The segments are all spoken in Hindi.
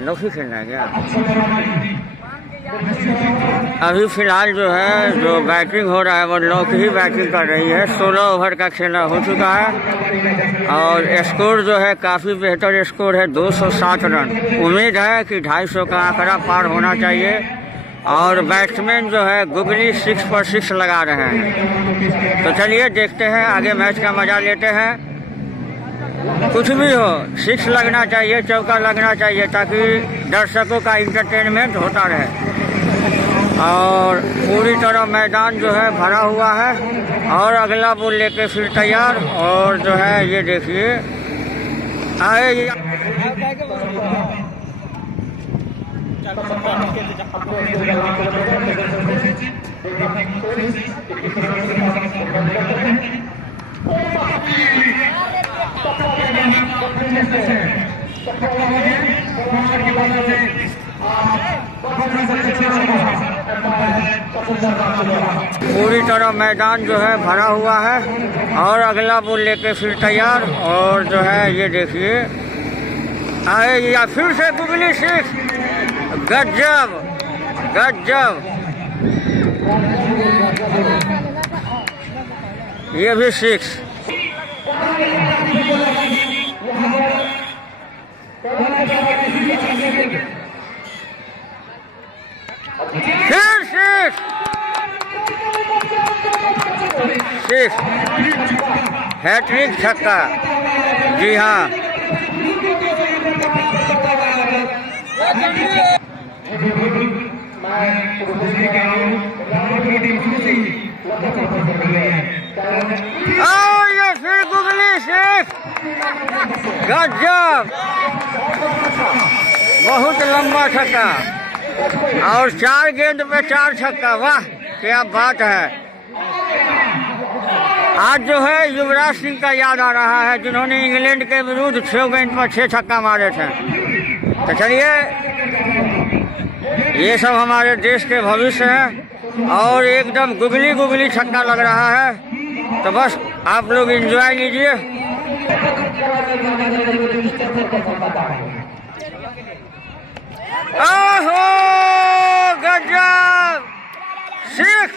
नौकरी खेलना है क्या? अभी फिलहाल जो है जो बैटिंग हो रहा है वो नौकरी ही बैटिंग कर रही है। 16 ओवर का खेलना हो चुका है और स्कोर जो है काफ़ी बेहतर स्कोर है, 207 रन। उम्मीद है कि 250 का आंकड़ा पार होना चाहिए और बैट्समैन जो है गुगली 6 पर 6 लगा रहे हैं। तो चलिए देखते हैं, आगे मैच का मजा लेते हैं। कुछ भी हो 6 लगना चाहिए, चौका लगना चाहिए ताकि दर्शकों का इंटरटेनमेंट होता रहे। और पूरी तरह मैदान जो है भरा हुआ है और अगला बॉल लेके फिर तैयार। और जो है ये देखिए आए पूरी तरह मैदान जो है भरा हुआ है और अगला बॉल लेके फिर तैयार। और जो है ये देखिए आए या फिर से गुगली 6। गजब गजब, ये भी 6। फिर 6 हैट्रिक छक्का। जी हाँ, ये फिर गुगली 6। गजब, बहुत लंबा छक्का और 4 गेंद पे 4 छक्का। वाह क्या बात है। आज जो है युवराज सिंह का याद आ रहा है जिन्होंने इंग्लैंड के विरुद्ध 6 गेंद पर 6 छक्का मारे थे। तो चलिए, ये सब हमारे देश के भविष्य हैं और एकदम गुगली गुगली छक्का लग रहा है। तो बस आप लोग एंजॉय लीजिए। ओहो गजब, 6।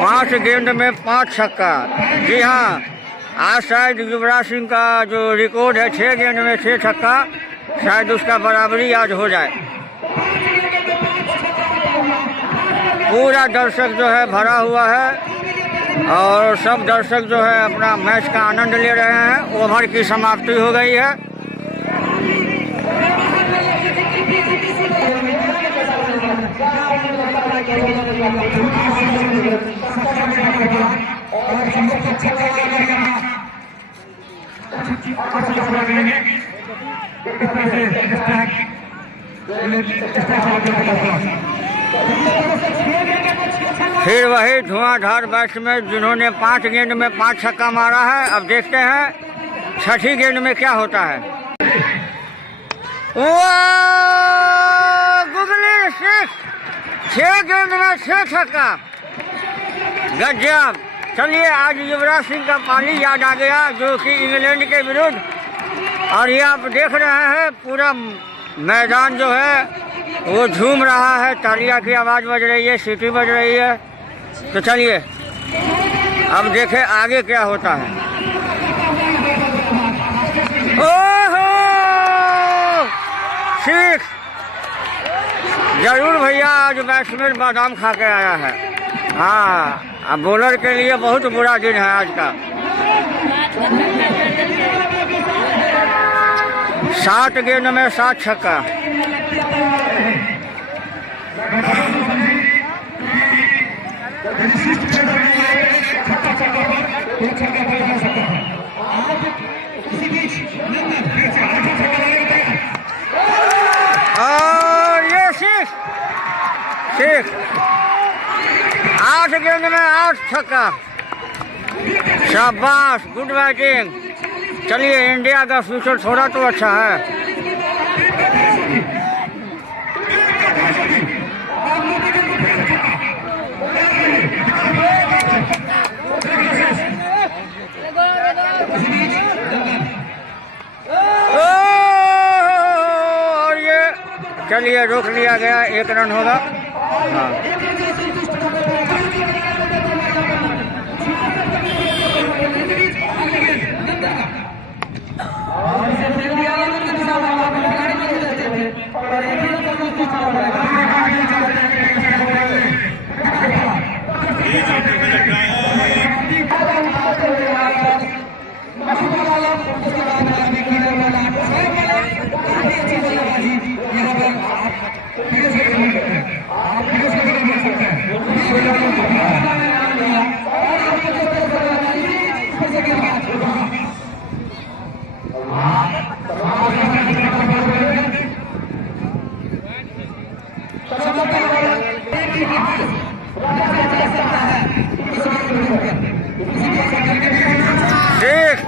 5 गेंद में 5 छक्का। जी हाँ, आज शायद युवराज सिंह का जो रिकॉर्ड है 6 गेंद में 6 छक्का, शायद उसका बराबरी आज हो जाए। पूरा दर्शक जो है भरा हुआ है और सब दर्शक जो है अपना मैच का आनंद ले रहे हैं। ओवर की समाप्ति हो गई है। फिर वही धुआंधार बैट्समैन जिन्होंने 5 गेंद में 5 छक्का मारा है। अब देखते हैं 6ठी गेंद में क्या होता है। गुगली 6 गेंद में 6 छक्का। गजब। चलिए, आज युवराज सिंह का पानी याद आ गया जो कि इंग्लैंड के विरुद्ध। और ये आप देख रहे हैं पूरा मैदान जो है वो झूम रहा है, तालियां की आवाज़ बज रही है, सीटी बज रही है। तो चलिए अब देखें आगे क्या होता है। ओहो 6। जरूर भैया आज बैट्समैन बादाम खा के आया है। हाँ, अब बॉलर के लिए बहुत बुरा दिन है आज का। 7 गेंद में 7 छक्का। ठीक, 8 गेंद में 8 छक्का, शाबाश, गुड बैटिंग। चलिए, इंडिया का फ्यूचर थोड़ा तो अच्छा है। और ये चलिए रोक लिया गया, 1 रन होगा। हाँ, ठीक,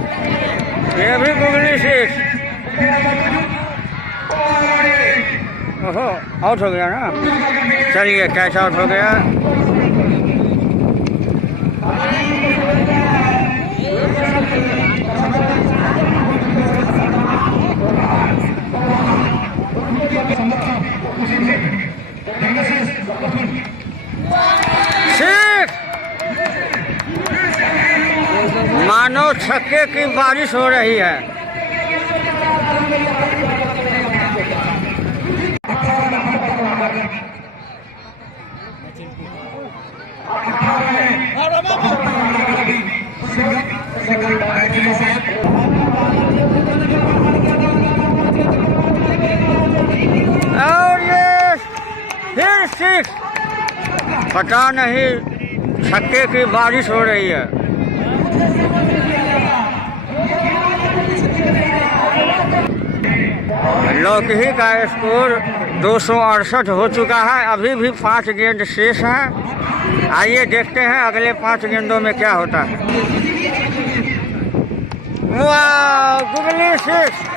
ये भी गुगली 6। ओहो, आउट हो गया ना। चलिए, कैच आउट हो गया। ठीक, मानो छक्के की बारिश हो रही है। और ये फिर 6, पता नहीं छक्के की बारिश हो रही है। लौकी का स्कोर 268 हो चुका है। अभी भी 5 गेंद शेष हैं। आइए देखते हैं अगले 5 गेंदों में क्या होता है। वाह, गुगली 6।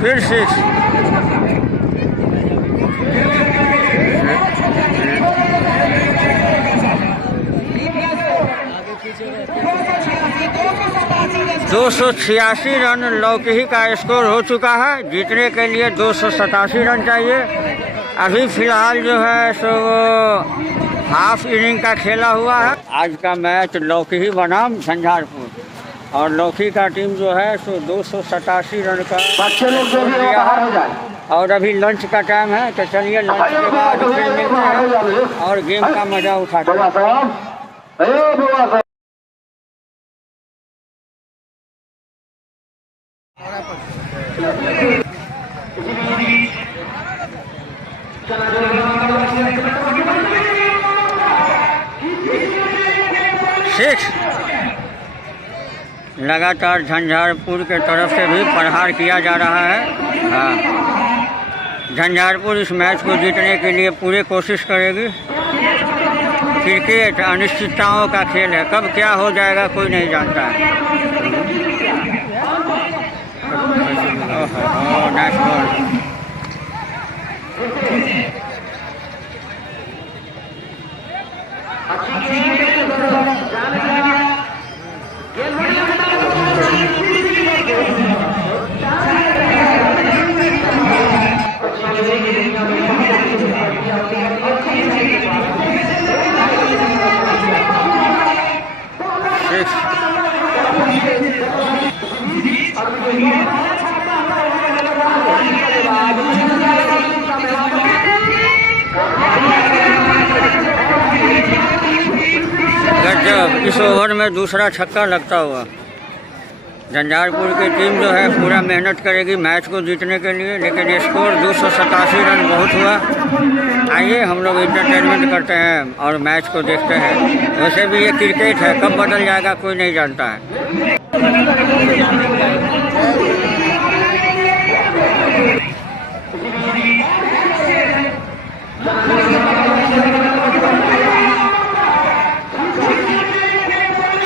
फिर 6। दो 286 रन लौकी का स्कोर हो चुका है। जीतने के लिए 287 रन चाहिए। अभी फिलहाल जो है सो हाफ इनिंग का खेला हुआ है। आज का मैच लौकी बनाम झंझारपुर, और लौकी का टीम जो है सो 287 रन का दिया है। और अभी लंच का टाइम है, तो चलिए लंच के बाद फिर मिलते हैं और गेम का मजा उठाते हैं। लगातार झंझारपुर के तरफ से भी प्रहार किया जा रहा है। हाँ, झंझारपुर इस मैच को जीतने के लिए पूरी कोशिश करेगी। क्रिकेट अनिश्चितताओं का खेल है, कब क्या हो जाएगा कोई नहीं जानता है। Nice ball. 10 ओवर में दूसरा छक्का लगता हुआ। झंझारपुर की टीम जो है पूरा मेहनत करेगी मैच को जीतने के लिए, लेकिन स्कोर 287 रन बहुत हुआ। आइए हम लोग इंटरटेनमेंट करते हैं और मैच को देखते हैं। वैसे भी ये क्रिकेट है, कब बदल जाएगा कोई नहीं जानता है।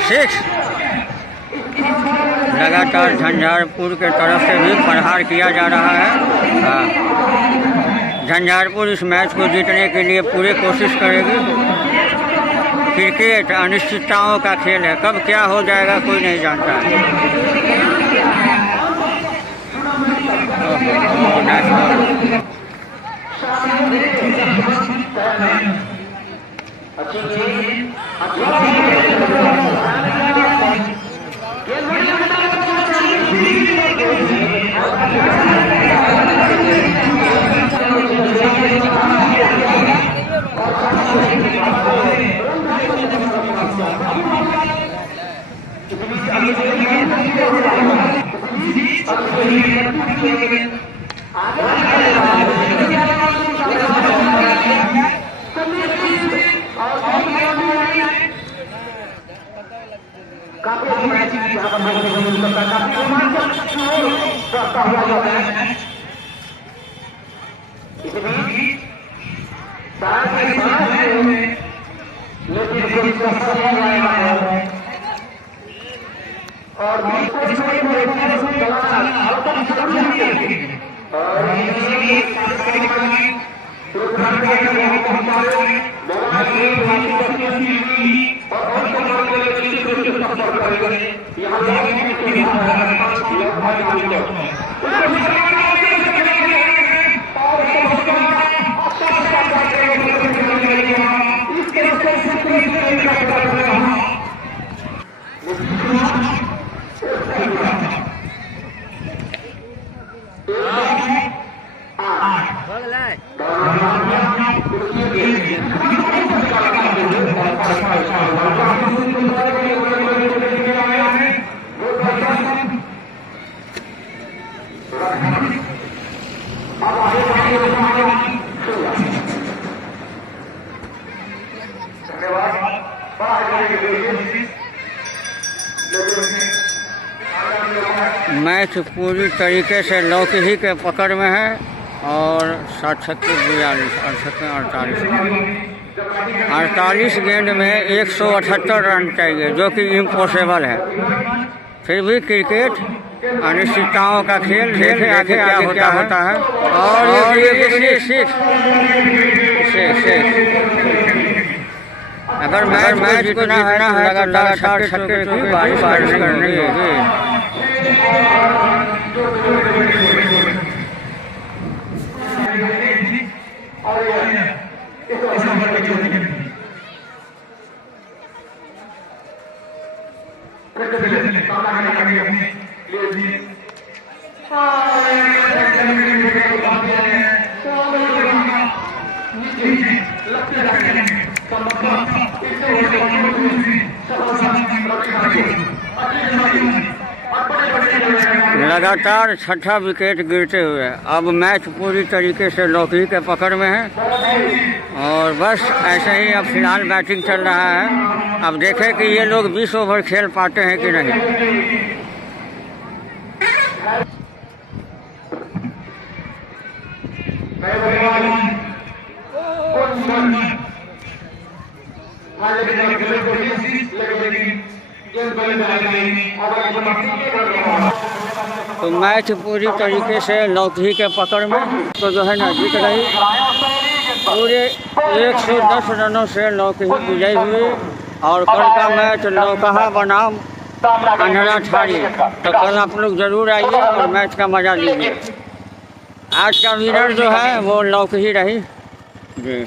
6 लगातार झंझारपुर के तरफ से भी प्रहार किया जा रहा है। झंझारपुर इस मैच को जीतने के लिए पूरी कोशिश करेगी। क्रिकेट अनिश्चितताओं का खेल है, कब क्या हो जाएगा कोई नहीं जानता है। मैच पूरी तरीके से लौकी के पकड़ में है और 48 गेंद में 178 रन चाहिए, जो कि इम्पॉसिबल है। फिर भी क्रिकेट अनिश्चितताओं का खेल, देखें आगे क्या होता है। और ये 6 अगर मैच जीतना है ना लगातार छक्के की बारिश करनी होगी। लगातार 6ठा विकेट गिरते हुए अब मैच पूरी तरीके से लौकी के पकड़ में है और बस ऐसे ही अब फिलहाल बैटिंग चल रहा है। अब देखें कि ये लोग 20 ओवर खेल पाते हैं कि नहीं। तो मैच पूरी तरीके से लौकी के पकड़ में तो जो है ना जीत रही। पूरे 110 रनों से लौकी विजयी हुई और कल का मैच लौकहा बनाम अंधरा ठाड़ी। तो कल आप लोग जरूर आइए और मैच का मजा लीजिए। आज का विनर जो है वो लौकी रही जी।